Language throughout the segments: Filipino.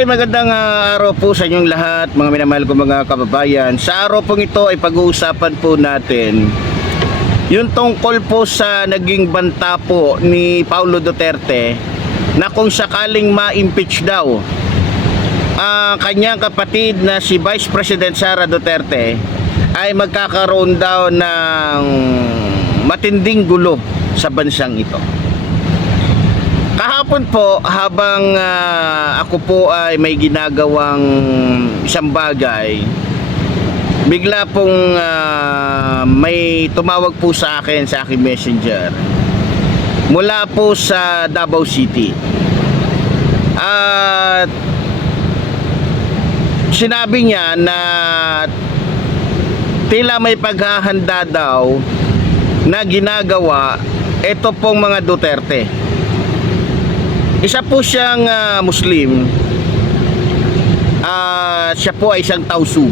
Okay, magandang araw po sa inyong lahat, mga minamahal ko mga kababayan. Sa araw pong ito ay pag-uusapan po natin yung tungkol po sa naging banta po ni Paulo Duterte na kung sakaling ma-impeach daw ang kanyang kapatid na si Vice President Sara Duterte, ay magkakaroon daw ng matinding gulo sa bansang ito. Kahapon po, habang ako po ay may ginagawang isang bagay, bigla pong may tumawag po sa akin sa aking messenger mula po sa Davao City. At sinabi niya na tila may paghahanda daw na ginagawa ito pong mga Duterte. Isa po siyang Muslim, siya po ay isang Tausu.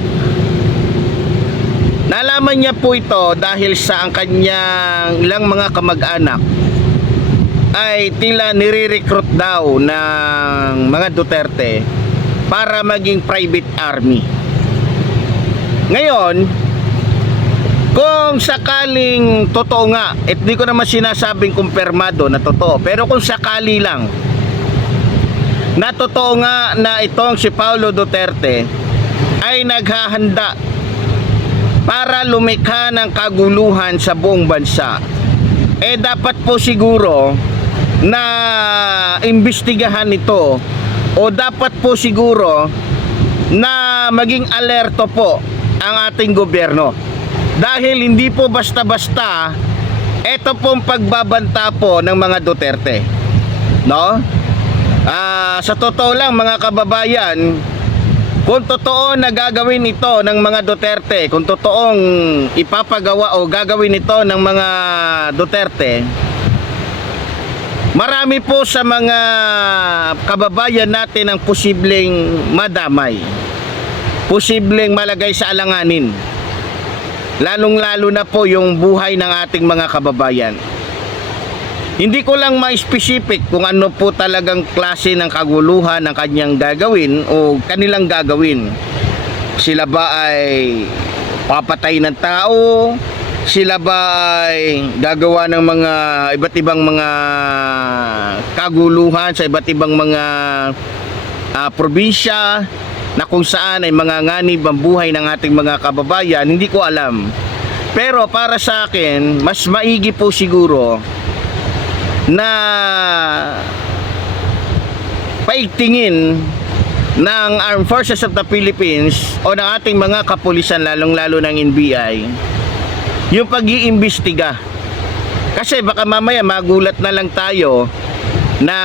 Nalaman niya po ito dahil sa ang kanyang ilang mga kamag-anak ay tila nire-recruit daw ng mga Duterte para maging private army. Ngayon, kung sakaling totoo nga, hindi ko naman sinasabing kumpirmado na totoo, pero kung sakali lang na totoo nga na itong si Paulo Duterte ay naghahanda para lumikha ng kaguluhan sa buong bansa, dapat po siguro na imbestigahan ito, o dapat po siguro na maging alerto po ang ating gobyerno, dahil hindi po basta-basta ito pong pagbabanta po ng mga Duterte, no? Sa totoo lang mga kababayan, kung totoo na gagawin ito ng mga Duterte, kung totoong ipapagawa o gagawin ito ng mga Duterte, marami po sa mga kababayan natin ang posibleng madamay, posibleng malagay sa alanganin, lalong-lalo na po yung buhay ng ating mga kababayan. Hindi ko lang ma-specific kung ano po talagang klase ng kaguluhan ng kanyang gagawin o kanilang gagawin. Sila ba ay papatay ng tao? Sila ba ay gagawa ng mga iba't ibang mga kaguluhan sa iba't ibang mga probinsya na kung saan ay manganganib ang buhay ng ating mga kababayan? Hindi ko alam. Pero para sa akin, mas maigi po siguro na paigtingin ng Armed Forces of the Philippines o ng ating mga kapulisan, lalong-lalo ng NBI, yung pag-iimbestiga. Kasi baka mamaya magulat na lang tayo na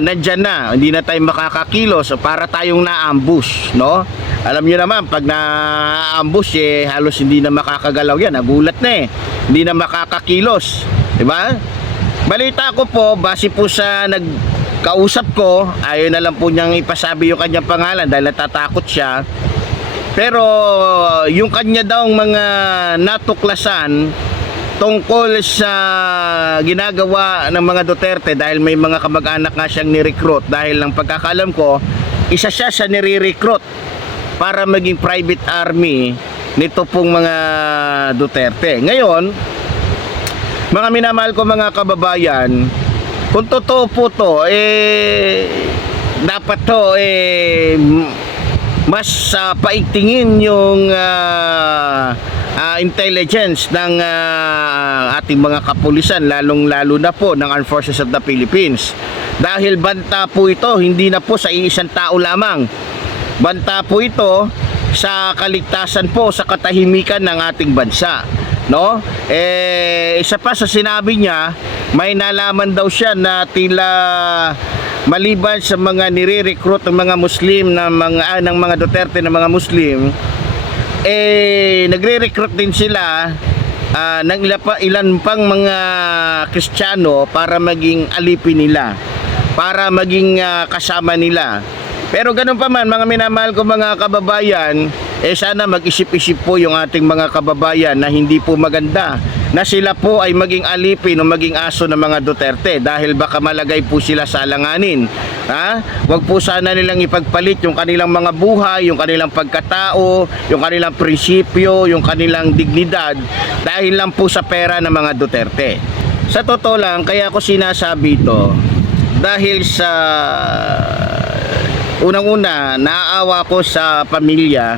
nandyan na, hindi na tayo makakakilos o para tayong na-ambush, no? Alam nyo naman, pag na-ambush, halos hindi na makakagalaw yan, nagulat na hindi na makakakilos, diba? Balita ko po, base po sa nagkausap ko, ayaw na lang po niyang ipasabi yung kanyang pangalan dahil natatakot siya. Pero yung kanya daw mga natuklasan tungkol sa ginagawa ng mga Duterte, dahil may mga kamag-anak nga siyang nirecruit, dahil ng pagkakalam ko, isa siya sa nire-recruit para maging private army nito pong mga Duterte. Ngayon, mga minamahal ko mga kababayan, kung totoo po to, dapat to mas paigtingin yung intelligence ng ating mga kapulisan, lalong-lalo na po ng Armed Forces of the Philippines. Dahil banta po ito, hindi na po sa iisang tao lamang. Banta po ito sa kaligtasan po, sa katahimikan ng ating bansa, no? Isa pa sa sinabi niya, may nalaman daw siya na tila maliban sa mga nire-recruit ng mga Muslim na ng mga Duterte na mga Muslim, nagre-recruit din sila ng ilan pang mga Kristiyano para maging alipin nila, para maging kasama nila. Pero ganun pa man mga minamahal ko mga kababayan, sana mag-isip-isip po yung ating mga kababayan na hindi po maganda na sila po ay maging alipin o maging aso ng mga Duterte dahil baka malagay po sila sa alanganin. Wag po sana nilang ipagpalit yung kanilang mga buhay, yung kanilang pagkatao, yung kanilang prinsipyo, yung kanilang dignidad dahil lang po sa pera ng mga Duterte. Sa totoo lang, kaya ako sinasabi ito dahil sa unang-una, naaawa ko sa pamilya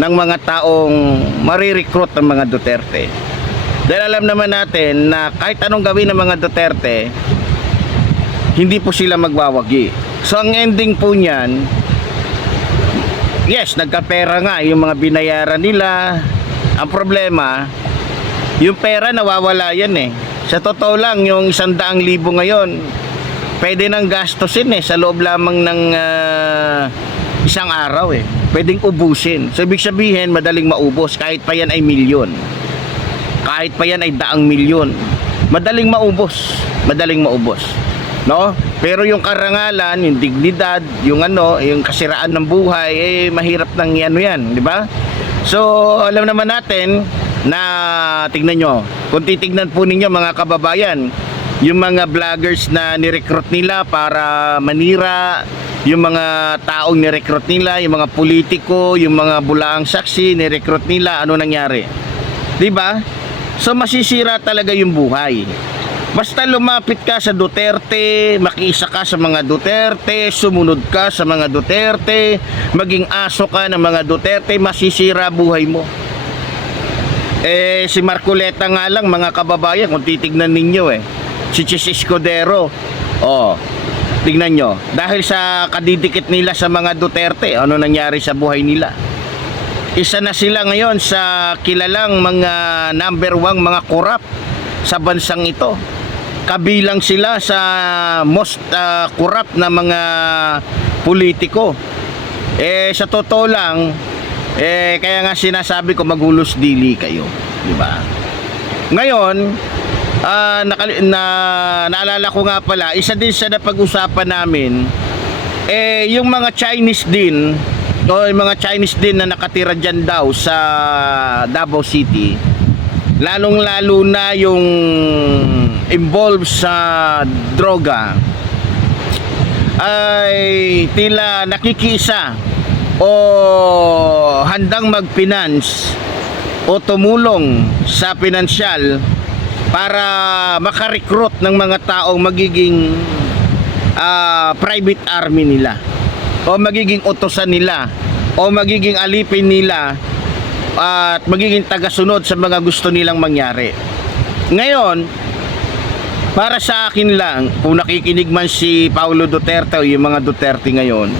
ng mga taong marirecruit ng mga Duterte. Dahil alam naman natin na kahit anong gawin ng mga Duterte, hindi po sila magwawagi. So ang ending po niyan, yes, nagkapera nga yung mga binayaran nila. Ang problema, yung pera nawawala yan eh. Sa totoo lang, yung 100,000 ngayon, pwede nang gastusin sa loob lamang ng isang araw eh. Pwedeng ubusin. So ibig sabihin, madaling maubos kahit pa yan ay milyon. Kahit pa yan ay 100,000,000, madaling maubos, no? Pero yung karangalan, yung dignidad, yung yung kasiraan ng buhay, mahirap nang yan, di ba? So, alam naman natin na tignan nyo, kung titignan po ninyo mga kababayan, yung mga vloggers na nirecruit nila para manira, yung mga taong nirecruit nila, yung mga politiko, yung mga bulaang saksi nirecruit nila, ano nangyari? Di ba? So masisira talaga yung buhay. Basta lumapit ka sa Duterte, makiisa ka sa mga Duterte, sumunod ka sa mga Duterte, maging aso ka ng mga Duterte, masisira buhay mo. Si Marcoleta nga lang mga kababayan, kung titignan ninyo si Chis Escudero, tignan nyo, dahil sa kadidikit nila sa mga Duterte, ano nangyari sa buhay nila? Isa na sila ngayon sa kilalang mga number 1 mga corrupt sa bansang ito. Kabilang sila sa most corrupt na mga politiko. Sa totoo lang, kaya nga sinasabi ko maghulos dili kayo, di ba? Ngayon, naalala ko nga pala, isa din sa napag-usapan namin, yung mga Chinese din, yung mga Chinese din na nakatira dyan daw sa Davao City, lalong-lalo na yung involved sa droga, ay tila nakikisa o handang mag-finance o tumulong sa pinansyal para makarecruit ng mga taong magiging private army nila o magiging utusan nila o magiging alipin nila at magiging tagasunod sa mga gusto nilang mangyari. Ngayon, para sa akin lang, kung nakikinig man si Paulo Duterte o yung mga Duterte ngayon,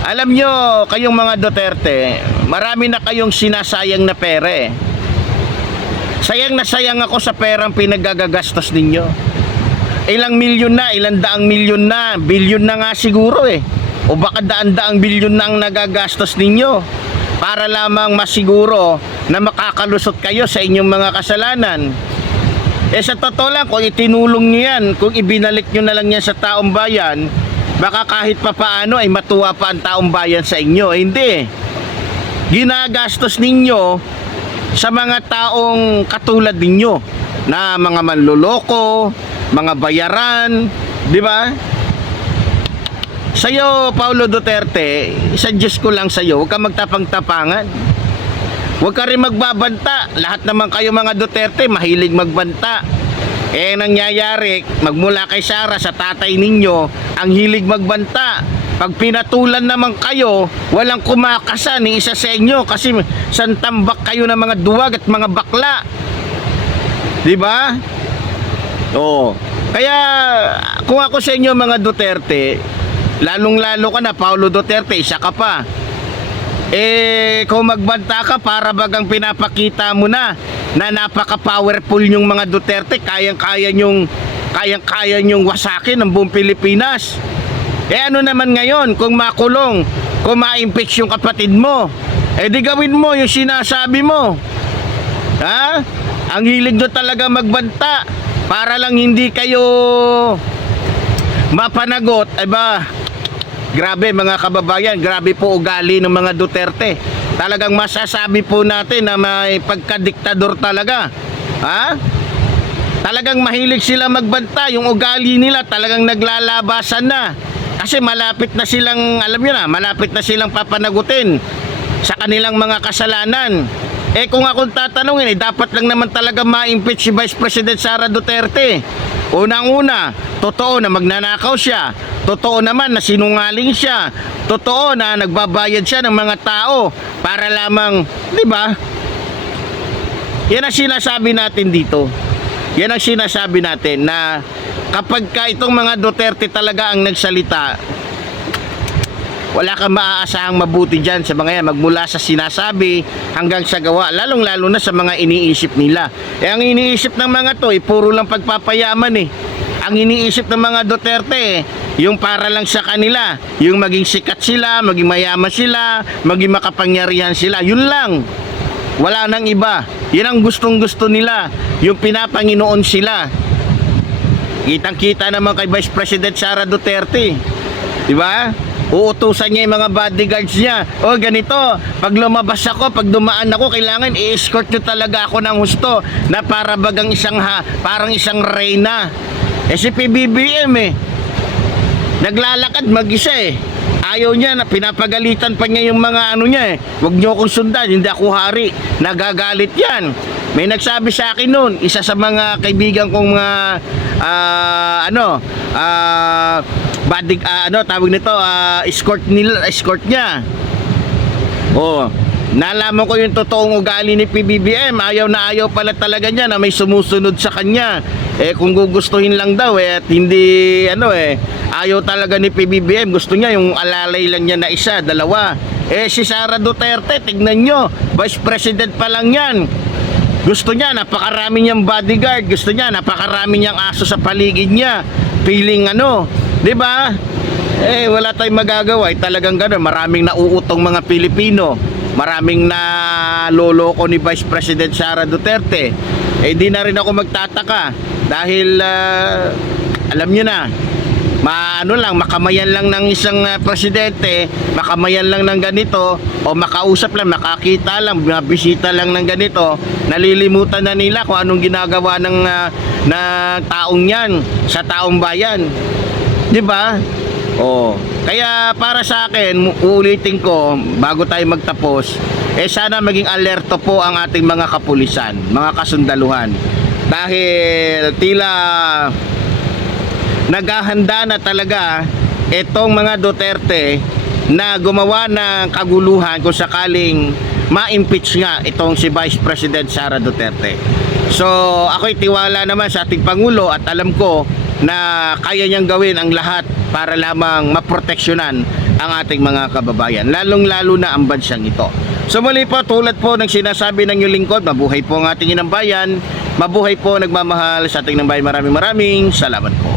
alam nyo, kayong mga Duterte, marami na kayong sinasayang na pera Sayang na sayang ako sa perang pinagagastos ninyo. Ilang milyon na, ilang daang milyon na, bilyon na nga siguro o baka daan-daang bilyon na ang nagagastos ninyo para lamang masiguro na makakalusot kayo sa inyong mga kasalanan. Sa totoo lang, kung itinulong nyo yan, kung ibinalik nyo na lang yan sa taong bayan, baka kahit papaano ay matuwa pa ang taong bayan sa inyo. Hindi. Ginagastos ninyo sa mga taong katulad ninyo na mga manloloko, mga bayaran, di ba? Sa'yo, Paulo Duterte, suggest ko lang sa'yo, huwag ka magtapang-tapangan. Huwag ka rin magbabanta. Lahat naman kayo mga Duterte, mahilig magbanta. Nangyayari, magmula kay Sara sa tatay ninyo, ang hilig magbanta. Pag pinatulan naman kayo, walang kumakasan ni isa sa inyo kasi santambak kayo ng mga duwag at mga bakla. Di ba? Kaya kung ako sa inyo mga Duterte, lalong-lalo ka na, Paulo Duterte, isa ka pa. Kung magbanta ka, para bagang pinapakita mo na napaka-powerful yung mga Duterte, kayang-kaya nyong wasakin ang buong Pilipinas. Ano naman ngayon, kung makulong, kung ma-impeach yung kapatid mo, di gawin mo yung sinasabi mo. Ang hilig nyo talaga magbanta para lang hindi kayo mapanagot. Grabe mga kababayan, grabe po ugali ng mga Duterte. Talagang masasabi po natin na may pagkadiktador talaga. Ha? Talagang mahilig sila magbanta, yung ugali nila talagang naglalabasan na. Kasi malapit na silang, alam nyo na, malapit na silang papanagutin sa kanilang mga kasalanan. Eh kung akong tatanungin, dapat lang naman talaga ma-impeach si Vice President Sara Duterte. Unang-una, totoo na magnanakaw siya. Totoo naman na sinungaling siya. Totoo na nagbabayad siya ng mga tao para lamang, di ba? Yan ang sinasabi natin dito. Yan ang sinasabi natin na kapag ka itong mga Duterte talaga ang nagsalita, wala kang maaasahang mabuti dyan sa mga yan, magmula sa sinasabi hanggang sa gawa, lalong lalo na sa mga iniisip nila. Ang iniisip ng mga to, puro lang pagpapayaman Ang iniisip ng mga Duterte, yung para lang sa kanila, yung maging sikat sila, maging mayaman sila, maging makapangyarihan sila, yun lang. Wala nang iba. Yan ang gustong-gusto nila, yung pinapanginoon sila. Kitang-kita naman kay Vice President Sara Duterte, di ba? Uutusan niya yung mga bodyguards niya. O ganito, pag lumabas ako, pag dumaan ako, kailangan i-escort nyo talaga ako ng husto na para bagang parang isang reyna. Si PBBM naglalakad mag-isa Ayaw niya, na pinapagalitan pa niya yung mga ano niya Huwag niyo akong sundan, hindi ako hari. Nagagalit yan. May nagsabi sa akin noon, isa sa mga kaibigan kong mga tawag nito, escort niya. Nalaman ko yung totoong ugali ni PBBM. Ayaw na ayaw pala talaga niya na may sumusunod sa kanya. Kung gugustuhin lang daw at hindi ayaw talaga ni PBBM. Gusto niya yung alalay lang niya na isa, dalawa. Si Sara Duterte, tignan nyo, Vice President pa lang yan. Gusto niya napakarami niyang bodyguard, gusto niya napakarami niyang aso sa paligid niya. Feeling di ba? Wala tayong magagawa. Talagang gano'n, maraming nauutong mga Pilipino. Maraming na loloko ni Vice President Sara Duterte. Hindi na rin ako magtataka dahil alam nyo na, makamayan lang ng isang presidente, makamayan lang ng ganito, o makausap lang, makakita lang, bisita lang ng ganito, nalilimutan na nila kung anong ginagawa ng taong yan sa taong bayan. Di ba? Kaya para sa akin, uulitin ko bago tayo magtapos, sana maging alerto po ang ating mga kapulisan, mga kasundaluhan. Dahil tila naghahanda na talaga itong mga Duterte na gumawa ng kaguluhan kung sakaling ma-impeach nga itong si Vice President Sara Duterte. So ako'y tiwala naman sa ating Pangulo at alam ko na kaya niyang gawin ang lahat para lamang maproteksyonan ang ating mga kababayan, lalong-lalo na ang bansang ito. So muli po, tulad po ng sinasabi ng inyong lingkod, mabuhay po ang ating inang bayan, mabuhay po nagmamahal sa ating inang bayan. Maraming salamat po.